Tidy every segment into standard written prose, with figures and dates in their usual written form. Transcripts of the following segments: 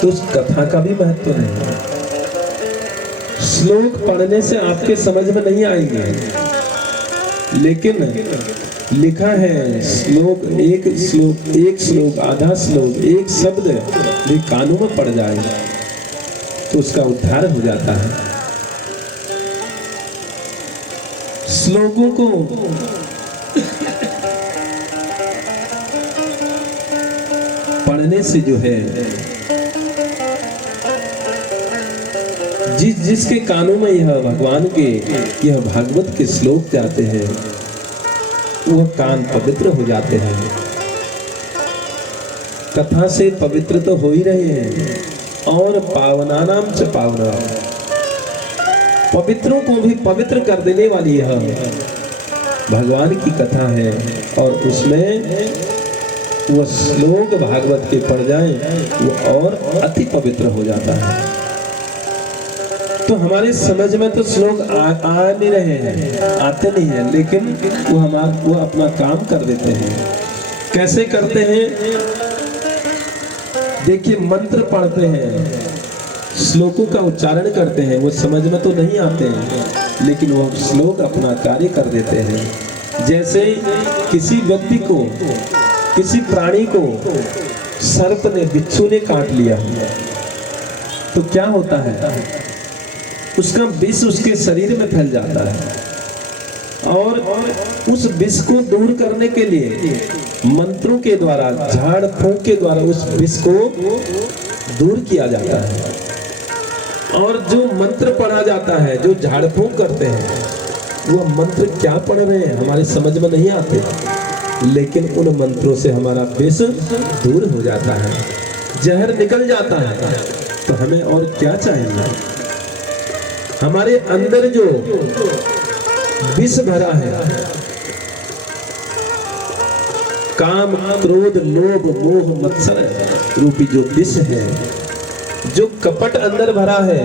तो उस कथा का भी महत्व है। श्लोक पढ़ने से आपके समझ में नहीं आएंगे, लेकिन लिखा है एक श्लोक आधा श्लोक एक शब्द भी कानों में पड़ जाए तो उसका उद्धार हो जाता है। श्लोकों को पढ़ने से जो है जिसके कानों में यह भगवान के यह भागवत के श्लोक जाते हैं वह कान पवित्र हो जाते हैं। कथा से पवित्र तो हो ही रहे हैं और पावनानाम च पावना, पवित्रों को भी पवित्र कर देने वाली यह भगवान की कथा है। और उसमें वह श्लोक भागवत के पढ़ जाए वो और अति पवित्र हो जाता है। तो हमारे समझ में तो श्लोक आ नहीं रहे हैं, आते नहीं हैं, लेकिन वो अपना काम कर देते हैं। कैसे करते हैं? देखिए, मंत्र पढ़ते हैं, श्लोकों का उच्चारण करते हैं, वो समझ में तो नहीं आते हैं, लेकिन वो श्लोक अपना कार्य कर देते हैं। जैसे किसी व्यक्ति को, किसी प्राणी को सर्प ने, बिच्छू ने काट लिया तो क्या होता है? उसका विष उसके शरीर में फैल जाता है और उस विष को दूर करने के लिए मंत्रों के द्वारा, झाड़ फूंक के द्वारा उस विष को दूर किया जाता है। और जो मंत्र पढ़ा जाता है, जो झाड़ फूंक करते हैं, वो मंत्र क्या पढ़ रहे हैं हमारे समझ में नहीं आते, लेकिन उन मंत्रों से हमारा विष दूर हो जाता है, जहर निकल जाता है। तो हमें और क्या चाहिए? हमारे अंदर जो विष भरा है, काम क्रोध लोभ मोह मत्सर रूपी जो विष है, जो कपट अंदर भरा है,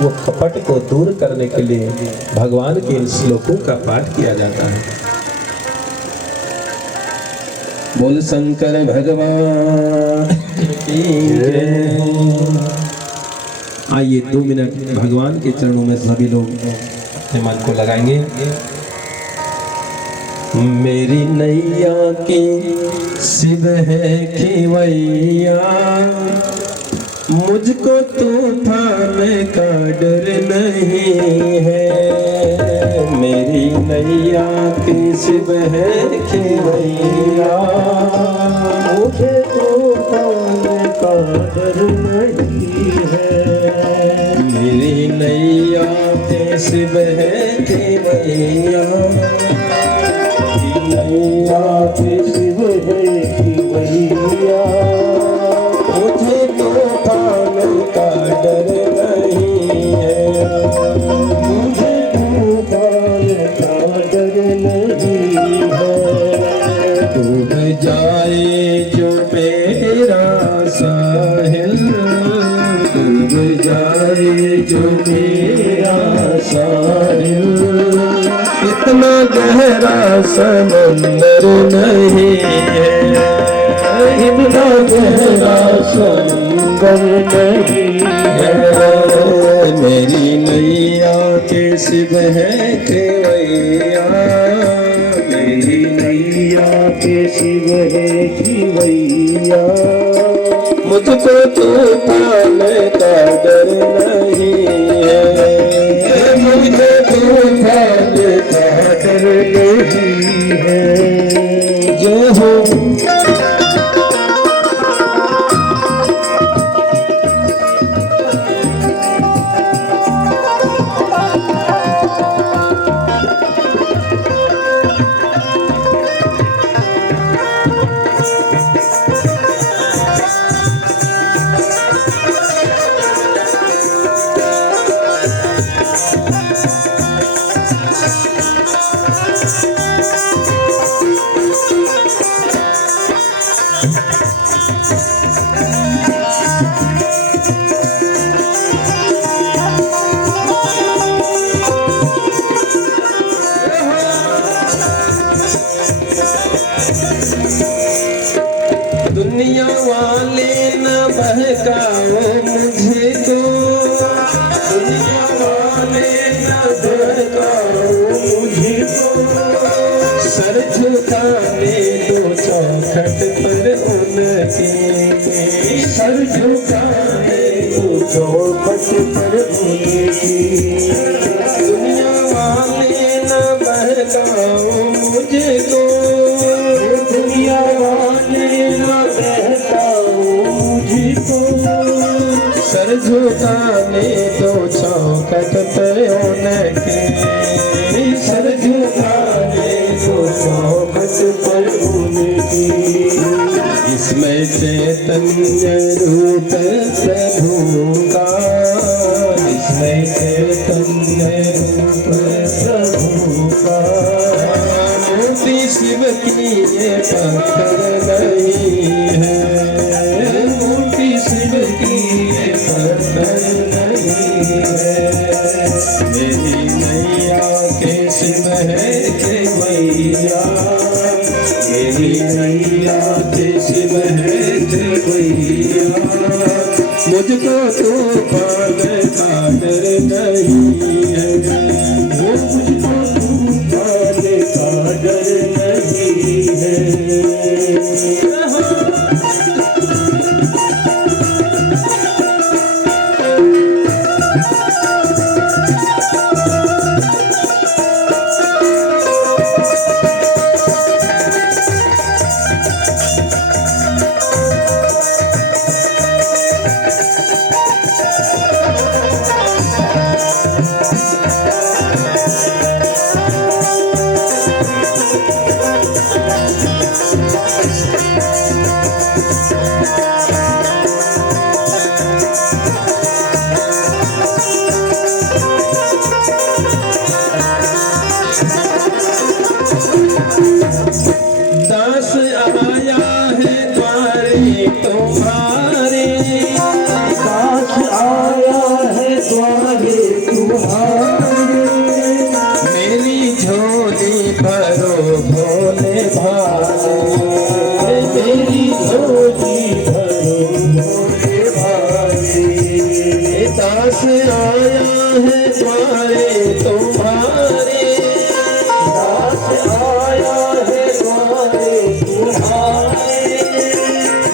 वो कपट को दूर करने के लिए भगवान के श्लोकों का पाठ किया जाता है। बोल शंकर भगवान की जय। आइए 2 मिनट भगवान के चरणों में सभी लोग अपने मन को लगाएंगे। मेरी नैया की शिव है खिवैया, मुझको तूफान का डर नहीं है। मेरी नैया की शिव है खिवैया, मुझे तूफान का डर नहीं है। मेरी नैया के शिव है खिवैया, नैया के शिव है खिवैया, मुझे तूफान का डर नहीं है। मुझे तूफान का डर नहीं है। डूब जाए जो मेरा साहिल, डूब जाए जो मेरा साहिल, इतना गहरा समंदर नहीं है, इतना गहरा समंदर नहीं है। मेरी नैया के शिव है खिवैया, मेरी नैया के शिव है खिवैया, मुझको तूफान का डर नहीं है। मुझे तूफान का डर नहीं है। जो हो दुनिया वाले न बहकाओ मुझको, दुनिया वाले न बहकाओ मुझको, सर झुकाने दो चौखट पर उनके, सर झुकाने दो चौखट पर उनकी। दुनिया वाले न बहकाओ मुझको, दुनिया वाले न बहकाओ मुझको, सर झुकाने दो चौखट पे उनके, सर झुकाने दो चौखट पर उनकी। इसमें चैतन्य रूप प्रभु का, इसमें चैतन्य रूप प्रभु का, मूर्ति शिव की ये पत्थर नहीं है, मूर्ति शिव की ये पत्थर नहीं है। मेरी नैया के शिव है के मैया, मेरी नैया के शिव है के मैया, मुझको तो पाने का डर नहीं है, मुझको तो पाने का डर नहीं है। दास आया है द्वारे तुम्हारे, दास आया है द्वारे तुम्हारे, मेरी झोली भरो भोले भाले, मेरी झोली भरो भोले भाले। दास आया है द्वारे तुम्हारे, दास आया है द्वारे तुम्हारे,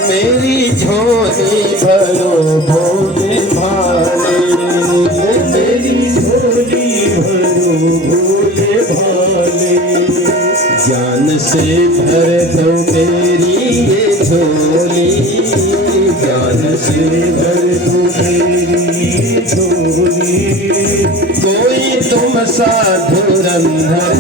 मेरी झोली भरो भोले भाले, मेरी झोली भरो भोले भाले। ज्ञान से भर दो मेरी ये झोली, ज्ञान से भर दो मेरी झोली, कोई तुम साधु रंधन